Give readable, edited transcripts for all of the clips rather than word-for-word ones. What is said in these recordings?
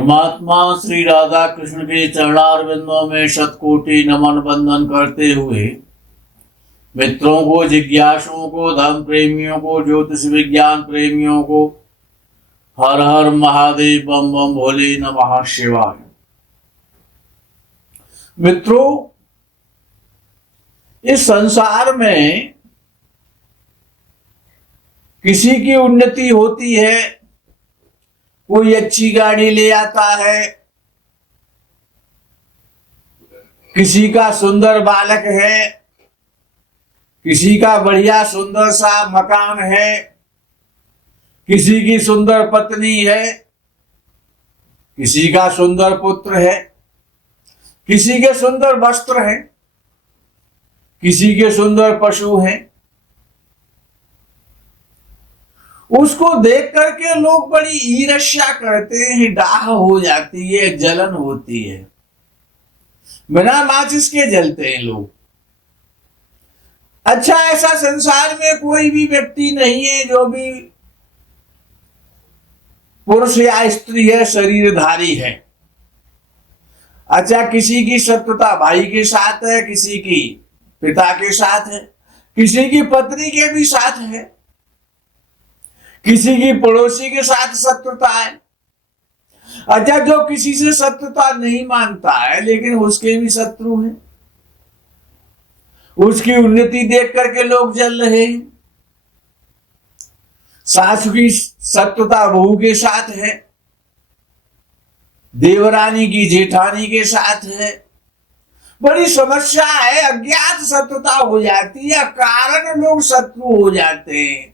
परमात्मा श्री राधा कृष्ण के चरणारविंदों में शतकोटि नमन बंदन करते हुए मित्रों को, जिज्ञासुओं को, धर्म प्रेमियों को, ज्योतिष विज्ञान प्रेमियों को हर हर महादेव, बम बम भोले, नमः शिवाय। मित्रों, इस संसार में किसी की उन्नति होती है, कोई अच्छी गाड़ी ले आता है, किसी का सुंदर बालक है, किसी का बढ़िया सुंदर सा मकान है, किसी की सुंदर पत्नी है, किसी का सुंदर पुत्र है, किसी के सुंदर वस्त्र हैं, किसी के सुंदर पशु हैं। उसको देख करके लोग बड़ी ईर्ष्या करते हैं, डाह हो जाती है, जलन होती है, बिना माचिस के जलते हैं लोग। अच्छा, ऐसा संसार में कोई भी व्यक्ति नहीं है जो भी पुरुष या स्त्री है, शरीरधारी है। अच्छा, किसी की शत्रुता भाई के साथ है, किसी की पिता के साथ है, किसी की पत्नी के भी साथ है, किसी की पड़ोसी के साथ शत्रुता है। अच्छा, जो किसी से शत्रुता नहीं मानता है लेकिन उसके भी शत्रु हैं, उसकी उन्नति देख करके लोग जल रहे हैं। सासू की शत्रुता बहू के साथ है, देवरानी की जेठानी के साथ है। बड़ी समस्या है, अज्ञात शत्रुता हो जाती है, कारण लोग शत्रु हो जाते हैं।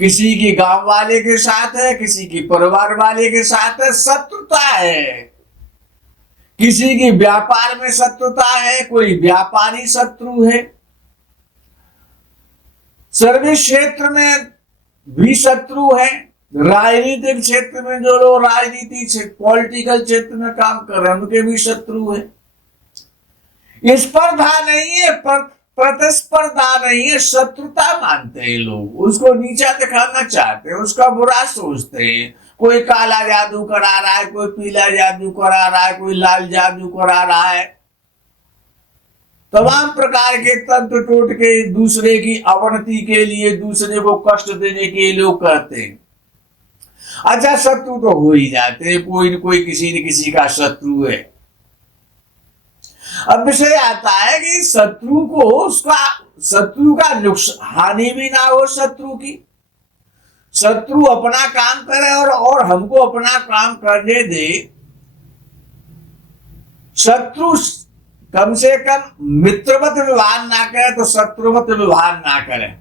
किसी की गांव वाले के साथ है, किसी की परिवार वाले के साथ है, शत्रुता है। किसी की व्यापार में शत्रुता है, कोई व्यापारी शत्रु है। सर्विस क्षेत्र में भी शत्रु है। राजनीतिक क्षेत्र में जो लोग राजनीति पॉलिटिकल क्षेत्र में काम कर रहे हैं उनके भी शत्रु है। स्पर्धा नहीं है, प्रतिस्पर्धा नहीं है, शत्रुता मानते हैं लोग। उसको नीचा दिखाना चाहते हैं, उसका बुरा सोचते हैं। कोई काला जादू करा रहा है, कोई पीला जादू करा रहा है, कोई लाल जादू करा रहा है। तमाम प्रकार के तंत्र टोटके दूसरे की अवनति के लिए, दूसरे को कष्ट देने के लिए लोग करते हैं। अच्छा, शत्रु तो हो ही जाते हैं, कोई न कोई किसी न किसी का शत्रु है। अब विषय आता है कि शत्रु को उसका शत्रु का हानि भी ना हो। शत्रु की शत्रु अपना काम करे और हमको अपना काम करने दे। शत्रु कम से कम मित्रवत व्यवहार ना करे तो शत्रुवत व्यवहार ना करे।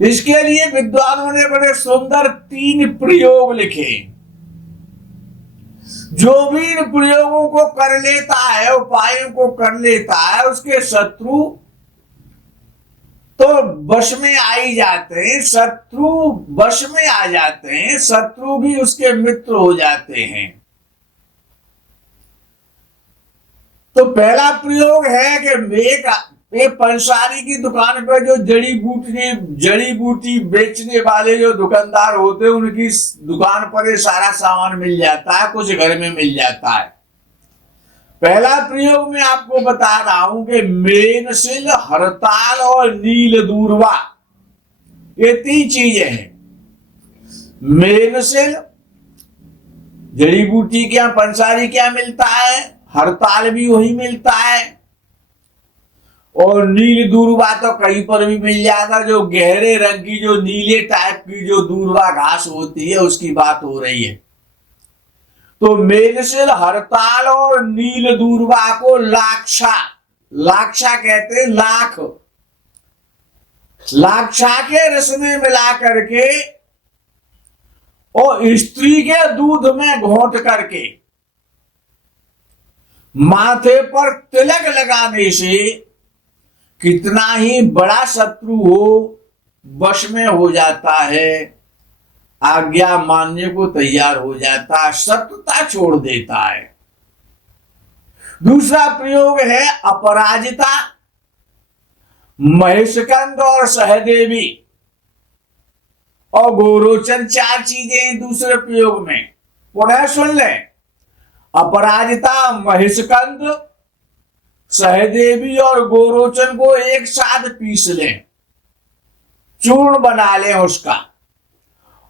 इसके लिए विद्वानों ने बड़े सुंदर 3 प्रयोग लिखे। जो भी इन प्रयोगों को कर लेता है, उपायों को कर लेता है, उसके शत्रु तो वश में आ ही जाते हैं। शत्रु वश में आ जाते हैं, शत्रु भी उसके मित्र हो जाते हैं। तो पहला प्रयोग है कि एक पंसारी की दुकान पर जो जड़ी बूटी बेचने वाले जो दुकानदार होते हैं, उनकी दुकान पर ये सारा सामान मिल जाता है, कुछ घर में मिल जाता है। पहला प्रयोग में आपको बता रहा हूं कि मेनसिल, हरताल और नील दूर्वा, ये 3 चीजें हैं। मेनसिल जड़ी बूटी क्या, पंसारी क्या मिलता है, हरताल भी वही मिलता है, और नील दूर्वा तो कहीं पर भी मिल जाता। जो गहरे रंग की, जो नीले टाइप की जो दूर्वा घास होती है, उसकी बात हो रही है। तो मेनसिल, हरताल और नील दूर्वा को लाक्षा कहते हैं। लाक्षा के रस में मिला करके और स्त्री के दूध में घोट करके माथे पर तिलक लगाने से कितना ही बड़ा शत्रु हो वश में हो जाता है, आज्ञा मानने को तैयार हो जाता है, शत्रुता छोड़ देता है। दूसरा प्रयोग है अपराजिता, महेशकंद और सहदेवी और गोरोचन। 4 चीजें दूसरे प्रयोग में। पुनः सुन लें, अपराजिता, महिषकंद, सहदेवी और गोरोचन को एक साथ पीस लें, चूर्ण बना लें उसका,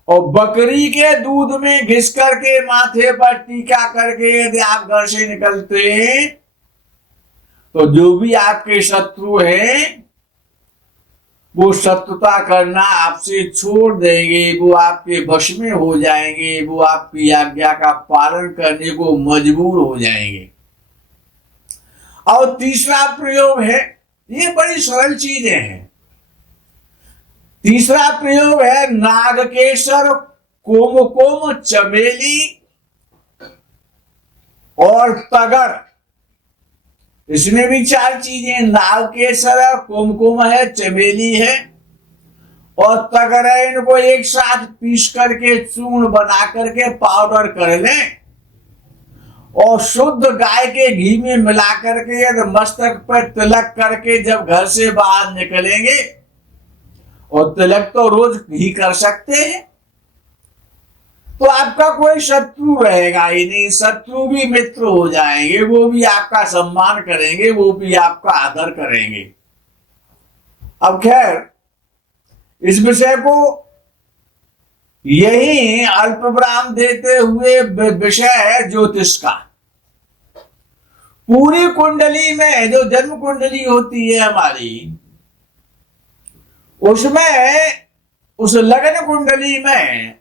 और बकरी के दूध में घिस करके माथे पर टीका करके यदि आप घर से निकलते हैं तो जो भी आपके शत्रु हैं वो शत्रुता करना आपसे छोड़ देंगे, वो आपके वश में हो जाएंगे, वो आपकी आज्ञा का पालन करने को मजबूर हो जाएंगे। और तीसरा प्रयोग है, ये बड़ी सरल चीजें हैं। तीसरा प्रयोग है नागकेसर, कुमकुम, चमेली और तगर। इसमें भी चार चीजें, नागकेसर है, कुमकुम है, चमेली है और तगर है। इनको एक साथ पीस करके चूर्ण बना करके पाउडर कर लें और शुद्ध गाय के घी में मिला करके मस्तक पर तिलक करके जब घर से बाहर निकलेंगे, और तिलक तो रोज ही कर सकते हैं, तो आपका कोई शत्रु रहेगा ही नहीं। शत्रु भी मित्र हो जाएंगे, वो भी आपका सम्मान करेंगे, वो भी आपका आदर करेंगे। अब खैर, इस विषय को यही अल्प विराम देते हुए विषय है ज्योतिष का। पूरी कुंडली में जो जन्म कुंडली होती है हमारी, उसमें उस लग्न कुंडली में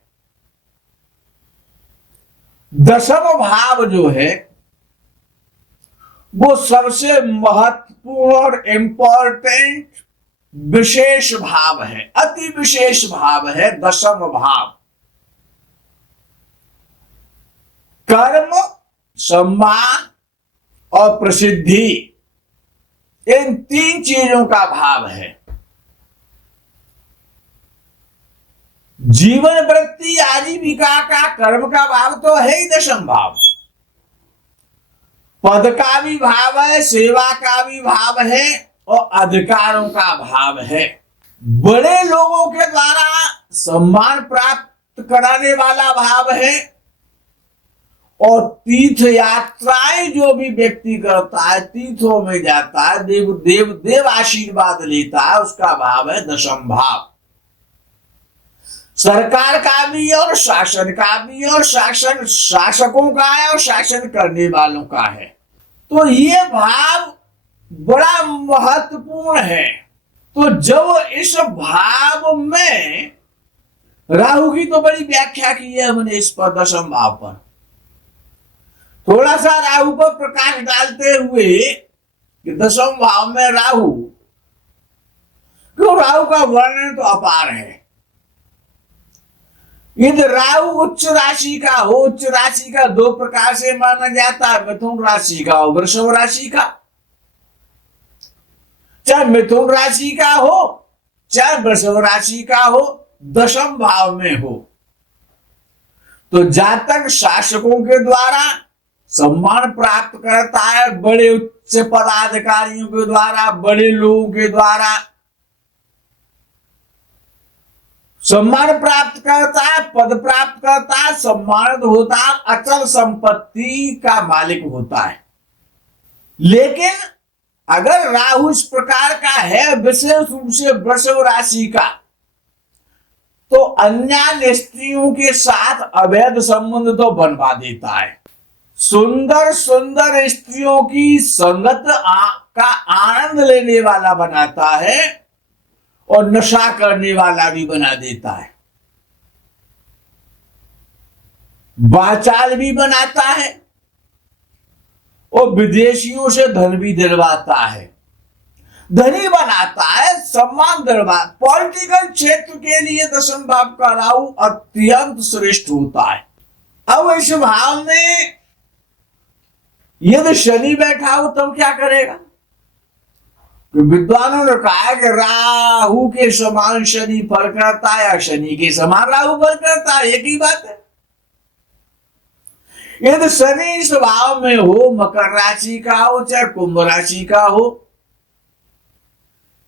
दशम भाव जो है वो सबसे महत्वपूर्ण और इंपॉर्टेंट विशेष भाव है, अति विशेष भाव है दशम भाव। कर्म, सम्मान और प्रसिद्धि, इन तीन चीजों का भाव है। जीवन वृत्ति आजीविका का कर्म का भाव तो है ही दशम भाव। पद का भी भाव है, सेवा का भी भाव है और अधिकारों का भाव है। बड़े लोगों के द्वारा सम्मान प्राप्त कराने वाला भाव है। और तीर्थ यात्राएं जो भी व्यक्ति करता है, तीर्थों में जाता है, देव आशीर्वाद लेता है, उसका भाव है दशम भाव। सरकार का भी और शासन का भी, और शासन शासकों का है और शासन करने वालों का है। तो ये भाव बड़ा महत्वपूर्ण है। तो जब इस भाव में राहु की तो बड़ी व्याख्या की है हमने इस पर, दशम भाव पर थोड़ा सा राहु पर प्रकाश डालते हुए कि दशम भाव में राहु, क्यों राहु का वर्णन तो अपार है। यदि राहु उच्च राशि का हो, उच्च राशि का दो प्रकार से माना जाता है, मिथुन राशि का और वृषभ राशि का। चाहे मिथुन राशि का हो चाहे वृषभ राशि का हो, दशम भाव में हो, तो जातक शासकों के द्वारा सम्मान प्राप्त करता है, बड़े उच्च पदाधिकारियों के द्वारा, बड़े लोगों के द्वारा सम्मान प्राप्त करता है, पद प्राप्त करता है, सम्मानित होता है, अचल संपत्ति का मालिक होता है। लेकिन अगर राहु इस प्रकार का है, विशेष रूप से वृषभ राशि का, तो अन्य स्त्रियों के साथ अवैध संबंध तो बनवा देता है। सुंदर सुंदर स्त्रियों की संगत का आनंद लेने वाला बनाता है और नशा करने वाला भी बना देता है। बाचाल भी बनाता है और विदेशियों से धन भी दिलवाता है, धनी बनाता है, सम्मान दिलवा। पॉलिटिकल क्षेत्र के लिए दशम भाव का राहु अत्यंत श्रेष्ठ होता है। अब इस भाव में यदि शनि बैठा हो तब क्या करेगा? विद्वानों ने कहा कि राहु के समान शनि फल करता है या शनि के समान राहु फल करता है, एक ही बात है। यदि शनि इस भाव में हो, मकर राशि का हो, चाहे कुंभ राशि का हो,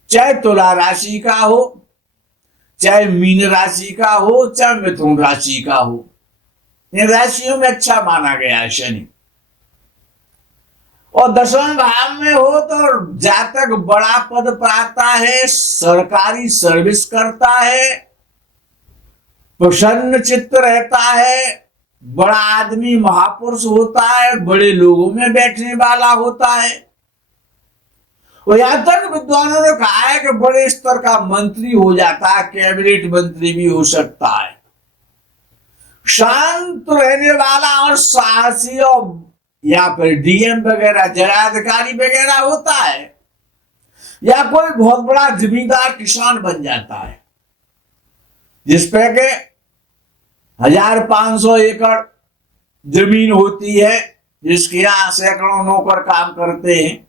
चाहे तुला राशि का हो, चाहे मीन राशि का हो, चाहे मिथुन राशि का हो, इन राशियों में अच्छा माना गया है शनि। और दसवें भाव में हो तो जातक बड़ा पद पाता है, सरकारी सर्विस करता है, प्रसन्न चित्त रहता है, बड़ा आदमी महापुरुष होता है, बड़े लोगों में बैठने वाला होता है। और यहां तक विद्वानों ने कहा है कि बड़े स्तर का मंत्री हो जाता है, कैबिनेट मंत्री भी हो सकता है। शांत रहने वाला और साहसी और या फिर डीएम वगैरह जिलाधिकारी वगैरह होता है, या कोई बहुत बड़ा जमींदार किसान बन जाता है जिसपे के 1500 एकड़ जमीन होती है, जिसके यहां सैकड़ों नौकर काम करते हैं,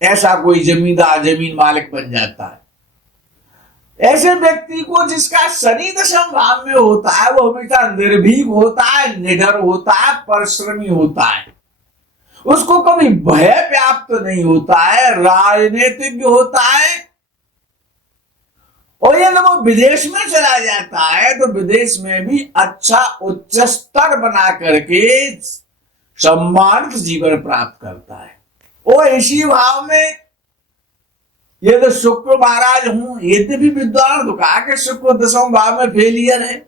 ऐसा कोई जमींदार जमीन मालिक बन जाता है। ऐसे व्यक्ति को जिसका शनि दशम भाव में होता है वो हमेशा निर्भीक होता है, निडर होता है, परिश्रमी होता है, उसको कभी भय व्याप्त नहीं होता है, राजनीतिज्ञ होता है। और यदि वो विदेश में चला जाता है तो विदेश में भी अच्छा उच्च स्तर बना करके सम्मानित जीवन प्राप्त करता है। और इसी भाव में यदि शुक्र महाराज हूं, यद्यपि विद्वान तो कहा कि शुक्र दसम भाव में फेलियर है,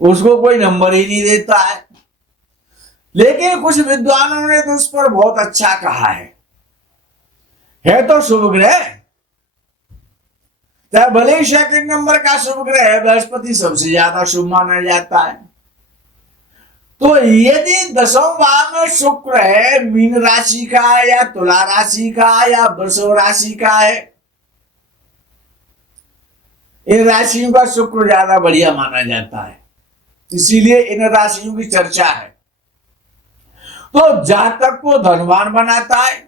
उसको कोई नंबर ही नहीं देता है, लेकिन कुछ विद्वानों ने तो उस पर बहुत अच्छा कहा है तो शुभ ग्रह, चाहे भले ही सेकंड नंबर का शुभ ग्रह है, बृहस्पति सबसे ज्यादा शुभ माना जाता है। तो यदि दसम भाव में शुक्र है, मीन राशि का या तुला राशि का या वृषभ राशि का है, इन राशियों का शुक्र ज्यादा बढ़िया माना जाता है, इसीलिए इन राशियों की चर्चा है। तो जातक को धनवान बनाता है,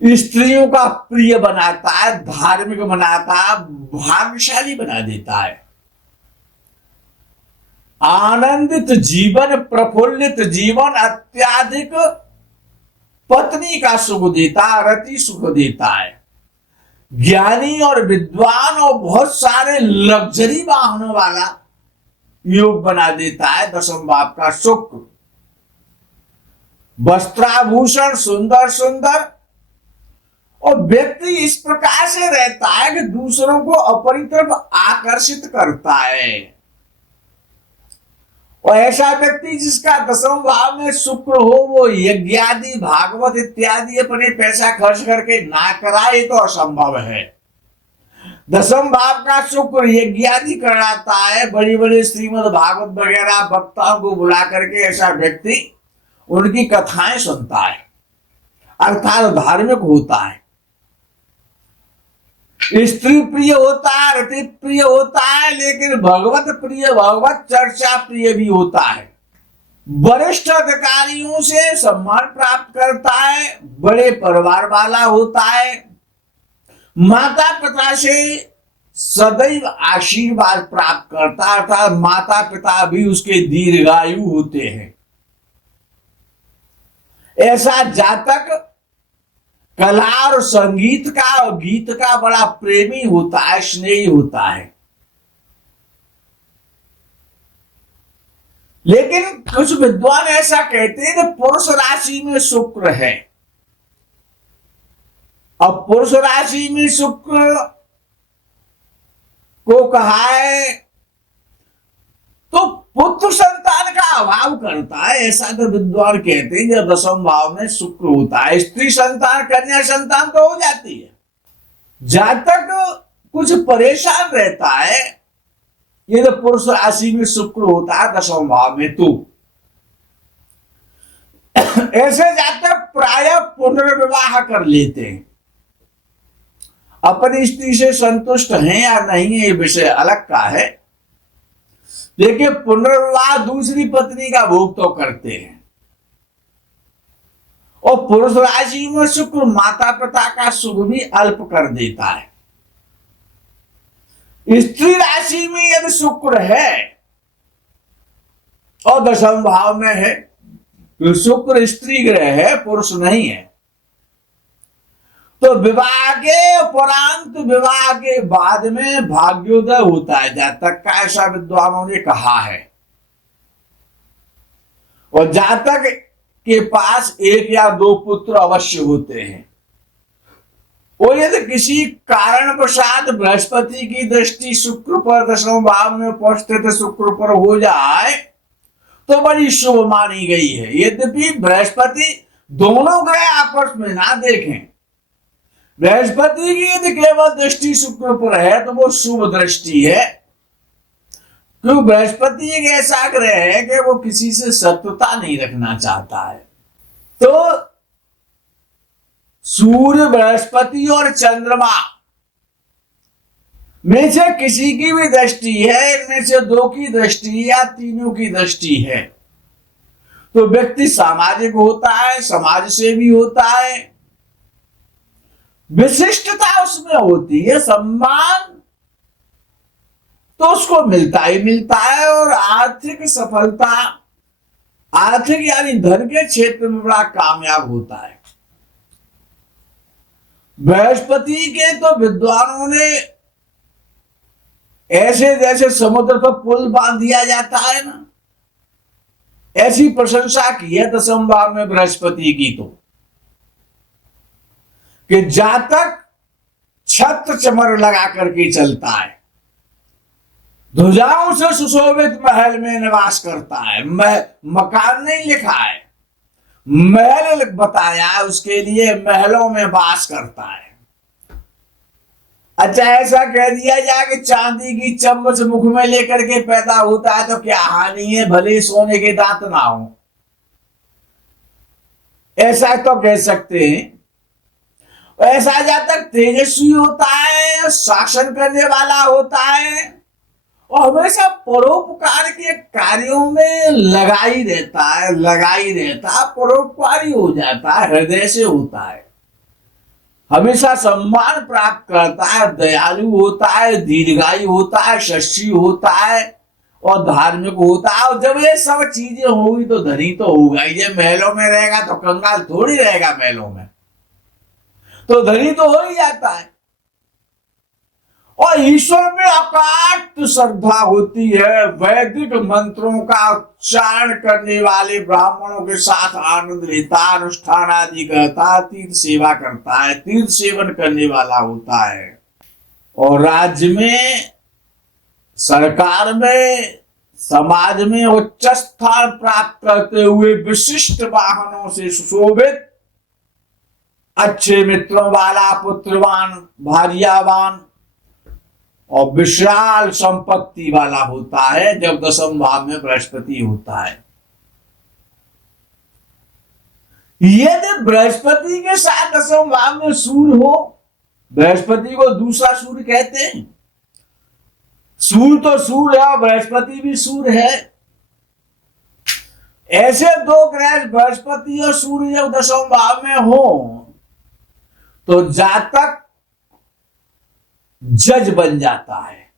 स्त्रियों का प्रिय बनाता है, धार्मिक बनाता है, भाग्यशाली बना देता है, आनंदित जीवन, प्रफुल्लित जीवन, अत्याधिक पत्नी का सुख देता है, रति सुख देता है, ज्ञानी और विद्वान और बहुत सारे लग्जरी वाहनों वाला योग बना देता है दसम भाव का शुक्र। वस्त्राभूषण सुंदर सुंदर, और व्यक्ति इस प्रकार से रहता है कि दूसरों को अपनी तरफ आकर्षित करता है। और ऐसा व्यक्ति जिसका दसम भाव में शुक्र हो वो यज्ञ आदि भागवत इत्यादि अपने पैसा खर्च करके ना कराए तो असंभव है। दसम भाव का शुक्र यज्ञ आदि कराता है, बड़ी बड़ी श्रीमद् भागवत वगैरह वक्ताओं को बुला करके ऐसा व्यक्ति उनकी कथाएं सुनता है, अर्थात धार्मिक होता है, स्त्री प्रिय होता है, रति प्रिय होता है, लेकिन भगवत प्रिय, भगवत चर्चा प्रिय भी होता है। वरिष्ठ अधिकारियों से सम्मान प्राप्त करता है, बड़े परिवार वाला होता है, माता पिता से सदैव आशीर्वाद प्राप्त करता है, अर्थात माता पिता भी उसके दीर्घायु होते हैं। ऐसा जातक कला और संगीत का और गीत का बड़ा प्रेमी होता है, स्नेही होता है। लेकिन कुछ विद्वान ऐसा कहते हैं कि पुरुष राशि में शुक्र है, अब पुरुष राशि में शुक्र को कहा है तो पुत्र संतान का अभाव करता है, ऐसा तो विद्वान कहते हैं। जब दसम भाव में शुक्र होता है, स्त्री संतान, कन्या संतान तो हो जाती है। जातक कुछ परेशान रहता है ये तो पुरुष राशि में शुक्र होता है दसम भाव में, तो ऐसे जातक प्राय पुनर्विवाह कर लेते हैं। अपनी स्त्री से संतुष्ट हैं या नहीं है ये विषय अलग का है, लेकिन पुनर्विवाह दूसरी पत्नी का भोग तो करते हैं। और पुरुष राशि में शुक्र माता पिता का सुख भी अल्प कर देता है। स्त्री राशि में यदि शुक्र है और दसम भाव में है तो शुक्र स्त्री ग्रह है, पुरुष नहीं है, तो विवाह के उपरांत, विवाह के बाद में भाग्योदय होता है जातक का, ऐसा विद्वानों ने कहा है। और जातक के पास एक या दो पुत्र अवश्य होते हैं। और यदि किसी कारणवशात बृहस्पति की दृष्टि शुक्र पर दशम भाव में उपस्थित शुक्र पर हो जाए तो बड़ी शुभ मानी गई है। यद्यपि बृहस्पति दोनों ग्रह आपस में ना देखें, बृहस्पति की यदि केवल दृष्टि शुक्र पर है तो वो शुभ दृष्टि है, क्योंकि बृहस्पति एक ऐसा ग्रह है कि वो किसी से शत्रुता नहीं रखना चाहता है। तो सूर्य, बृहस्पति और चंद्रमा में से किसी की भी दृष्टि है, इनमें से दो की दृष्टि या तीनों की दृष्टि है, तो व्यक्ति सामाजिक होता है, समाज सेवी होता है, विशिष्टता उसमें होती है, सम्मान तो उसको मिलता ही मिलता है, और आर्थिक सफलता, आर्थिक यानी धन के क्षेत्र में बड़ा कामयाब होता है। बृहस्पति के तो विद्वानों ने ऐसे जैसे समुद्र पर पुल बांध दिया जाता है ना, ऐसी प्रशंसा की है दशम भाव में बृहस्पति की, तो कि जातक छत्र चमर लगा करके चलता है, ध्वजाओं से सुशोभित महल में निवास करता है। मकान नहीं लिखा है, महल बताया, उसके लिए महलों में वास करता है। अच्छा, ऐसा कह दिया जाए कि चांदी की चम्मच मुख में लेकर के पैदा होता है तो क्या हानि है, भले सोने के दांत ना हो, ऐसा तो कह सकते हैं। ऐसा जातक तेजस्वी होता है, शासन करने वाला होता है, और हमेशा परोपकार के कार्यों में लगा ही रहता, परोपकारी हो जाता है, हृदय से होता है, हमेशा सम्मान प्राप्त करता है, दयालु होता है, दीर्घायु होता है, शस्वी होता है और धार्मिक होता है। और जब ये सब चीजें होगी तो धनी तो होगा ही। जब महलों में रहेगा तो कंगाल थोड़ी रहेगा, महलों में तो धनी तो हो ही जाता है। और ईश्वर में अकाट श्रद्धा होती है। वैदिक मंत्रों का उच्चारण करने वाले ब्राह्मणों के साथ आनंद लेता, अनुष्ठान आदि करता, तीर्थ सेवा करता है, तीर्थ सेवन करने वाला होता है। और राज्य में, सरकार में, समाज में उच्च स्थान प्राप्त करते हुए विशिष्ट वाहनों से सुशोभित, अच्छे मित्रों वाला, पुत्रवान, भार्यावान और विशाल संपत्ति वाला होता है जब दशम भाव में बृहस्पति होता है। यदि बृहस्पति के साथ दशम भाव में सूर्य हो, बृहस्पति को दूसरा सूर्य कहते हैं, सूर्य तो सूर्य है और बृहस्पति भी सूर्य है, ऐसे दो ग्रह बृहस्पति और सूर्य जब दशम भाव में हो तो जातक जज बन जाता है,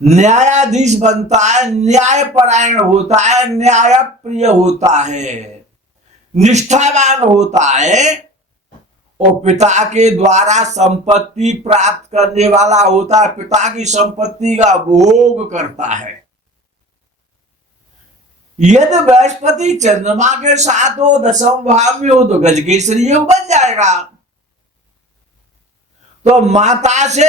न्यायाधीश बनता है, न्यायपरायण होता है, न्याय प्रिय होता है, निष्ठावान होता है और पिता के द्वारा संपत्ति प्राप्त करने वाला होता है, पिता की संपत्ति का भोग करता है। यदि बृहस्पति चंद्रमा के साथ हो, दशम भाव में हो तो गजकेसरी योग बन जाएगा। तो माता से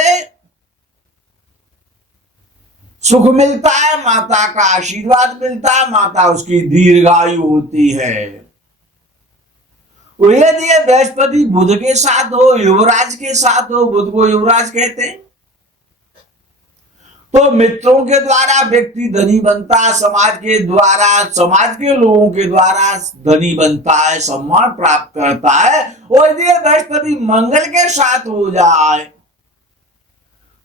सुख मिलता है, माता का आशीर्वाद मिलता है, माता उसकी दीर्घायु होती है। यदि बृहस्पति बुध के साथ हो, युवराज के साथ हो, बुध को युवराज कहते हैं, तो मित्रों के द्वारा व्यक्ति धनी बनता है, समाज के द्वारा, समाज के लोगों के द्वारा धनी बनता है, सम्मान प्राप्त करता है। और यदि बृहस्पति मंगल के साथ हो जाए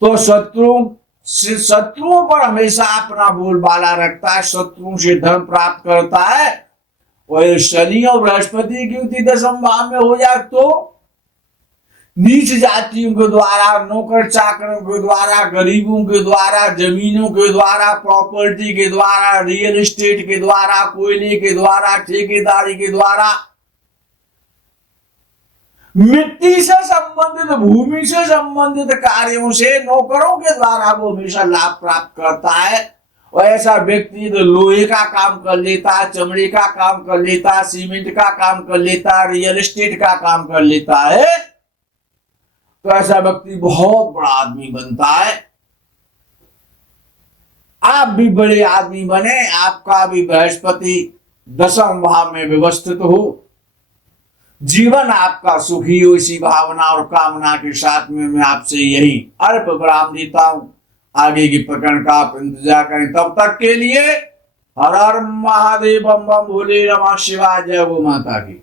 तो शत्रुओं पर हमेशा अपना बोलबाला रखता है, शत्रुओं से धन प्राप्त करता है। और शनि और बृहस्पति की युति दशम भाव में हो जाए तो नीच जातियों के द्वारा, नौकर चाकरों के द्वारा, गरीबों के द्वारा, जमीनों के द्वारा, प्रॉपर्टी के द्वारा, रियल एस्टेट के द्वारा, कोयले के द्वारा, ठेकेदारी के द्वारा, मिट्टी से संबंधित, भूमि से संबंधित कार्यों से नौकरों के द्वारा वो हमेशा लाभ प्राप्त करता है। और ऐसा व्यक्ति तो लोहे का काम कर लेता, चमड़े का काम कर लेता, सीमेंट का काम कर लेता, रियल एस्टेट का काम कर लेता है, तो ऐसा व्यक्ति बहुत बड़ा आदमी बनता है। आप भी बड़े आदमी बने, आपका भी बृहस्पति 10वें भाव में व्यवस्थित हो, जीवन आपका सुखी हो, इसी भावना और कामना के साथ में मैं आपसे यही अल्प विराम देता हूं। आगे की प्रकरण का आप इंतजार करें। तब तक के लिए हर हर महादेव, बम बम भोले, नमः शिवाय, जय गो माता की।